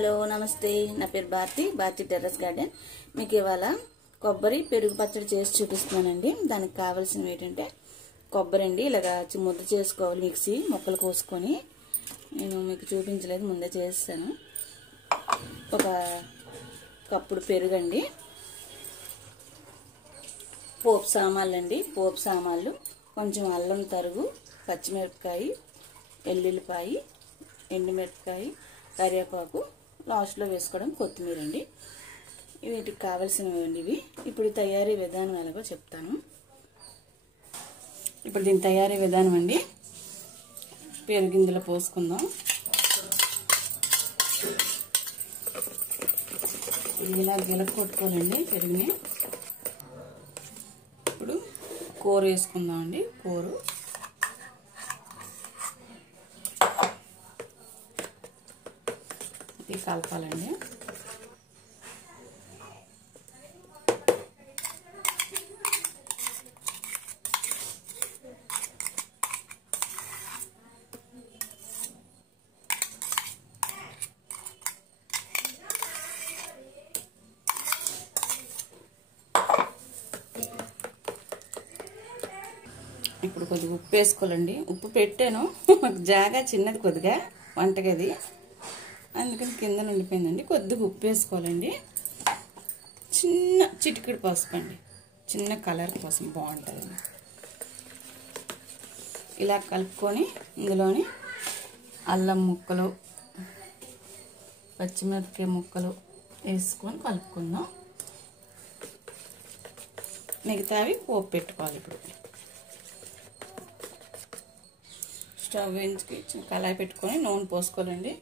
Hello నమస్తే, నా పేరు భారతి టెర్రస్ గార్డెన్. మీకు ఇవాళ కొబ్బరి పెరుగు పచ్చడి చేసి చూపిస్తున్నానండి. దానికి కావాల్సినవి ఏంటంటే కొబ్బరి అండి, ఇలాగా ముద్ద చేసుకోవాలి. మిక్సీ ముక్కలు కోసుకొని, నేను మీకు చూపించలేదు, ముందే చేస్తాను. ఒక కప్పుడు పెరుగండి, పోపు సామాన్లు అండి, పోపు సామాన్లు, కొంచెం అల్లం తరుగు, పచ్చిమిరపకాయ, ఎల్లుల్లిపాయ, ఎండుమిరపకాయ, కరివేపాకు, లాస్ట్లో వేసుకోవడం కొత్తిమీర అండి. వీటికి కావాల్సినవి అండి ఇవి. ఇప్పుడు తయారీ విధానం ఎలాగో చెప్తాను. ఇప్పుడు దీని తయారీ విధానం అండి, పెరుగు ఇందులో పోసుకుందాం. ఇలా గిలక కొట్టుకోవాలండి పెరుగుని. ఇప్పుడు కూర వేసుకుందాం అండి. కూర కలపాలండి. ఇప్పుడు కొద్దిగా ఉప్పు వేసుకోవాలండి. ఉప్పు పెట్టాను, మాకు జాగా చిన్నది కొద్దిగా వంటగది, అందుకని కింద ఉండిపోయిందండి. కొద్దిగా ఉప్పు వేసుకోవాలండి. చిన్న చిటికెడు పసుపు అండి, చిన్న కలర్ కోసం బాగుంటుందండి. ఇలా కలుపుకొని ఇందులోని అల్లం ముక్కలు, పచ్చిమిరపకాయ ముక్కలు వేసుకొని కలుపుకుందాం. మిగతావి పోపు పెట్టుకోవాలి. ఇప్పుడు స్టవ్ వేయించుకి కళాయి పెట్టుకొని నూనె పోసుకోవాలండి.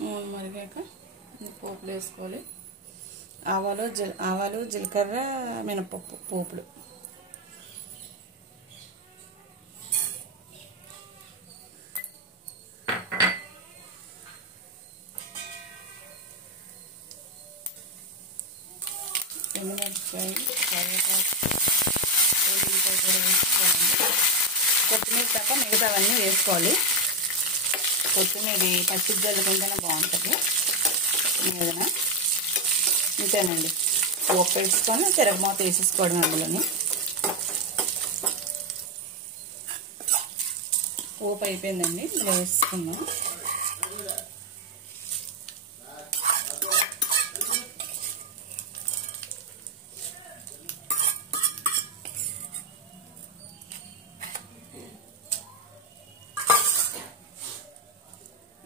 నూనె మరిగాక పోపులు వేసుకోవాలి. ఆవాలు, జీలకర్ర, మినపప్పు పోపులు. ఎండుమిరపకాయ, కరివేపాకు, ఉల్లిపాయ కూడా వేసుకోవాలండి. కొత్తిమీర తప్ప మిగతావన్నీ వేసుకోవాలి. కొత్తిమీర పచ్చిది జల్లుకుంటేనే బాగుంటుంది. ఏదైనా ఇంతేనండి. పోపు వేసుకొని తిరగమాత వేసేసుకోవడం. అందులోని పోపు అయిపోయిందండి, ఇలా వేసుకుందాం.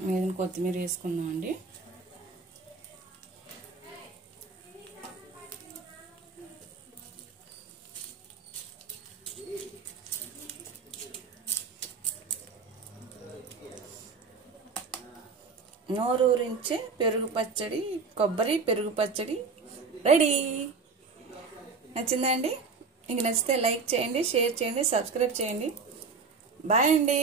మీద కొత్తిమీర వేసుకుందాం అండి. నోరూరించే పెరుగు పచ్చడి, కొబ్బరి పెరుగు పచ్చడి రెడీ. నచ్చిందా అండి? మీకు నచ్చితే లైక్ చేయండి, షేర్ చేయండి, సబ్స్క్రైబ్ చేయండి. బాయ్ అండి.